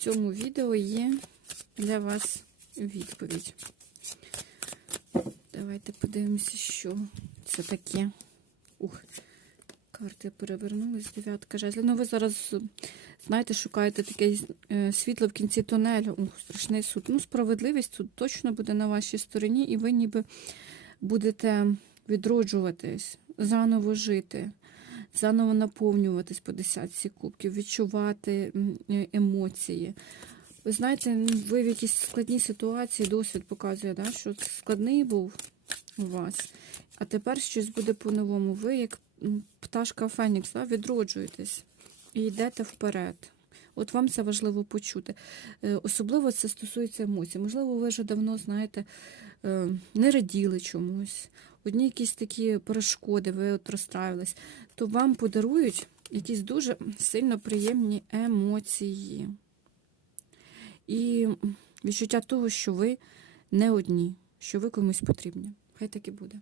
цьому відео є для вас відповідь. Давайте подивимося, що це таке. Ух, карти перевернулись, дев'ятка жезлів. Ну, ви зараз, знаєте, шукаєте таке е, світло в кінці тунелю. Ух, страшний суд. Ну, справедливість тут точно буде на вашій стороні, і ви ніби будете відроджуватись, заново жити, заново наповнюватись по десятці кубків, відчувати м, е, емоції. Ви знаєте, ви в якійсь складній ситуації, досвід показує, да, що складний був у вас, а тепер щось буде по-новому. Ви, як пташка Фенікс, да, відроджуєтесь і йдете вперед. От вам це важливо почути. Е, Особливо це стосується емоцій. Можливо, ви вже давно, знаєте, е, не раділи чомусь, одні якісь такі перешкоди, ви от розстраювались, то вам подарують якісь дуже сильно приємні емоції. І відчуття того, що ви не одні, що ви комусь потрібні. Хай так і буде.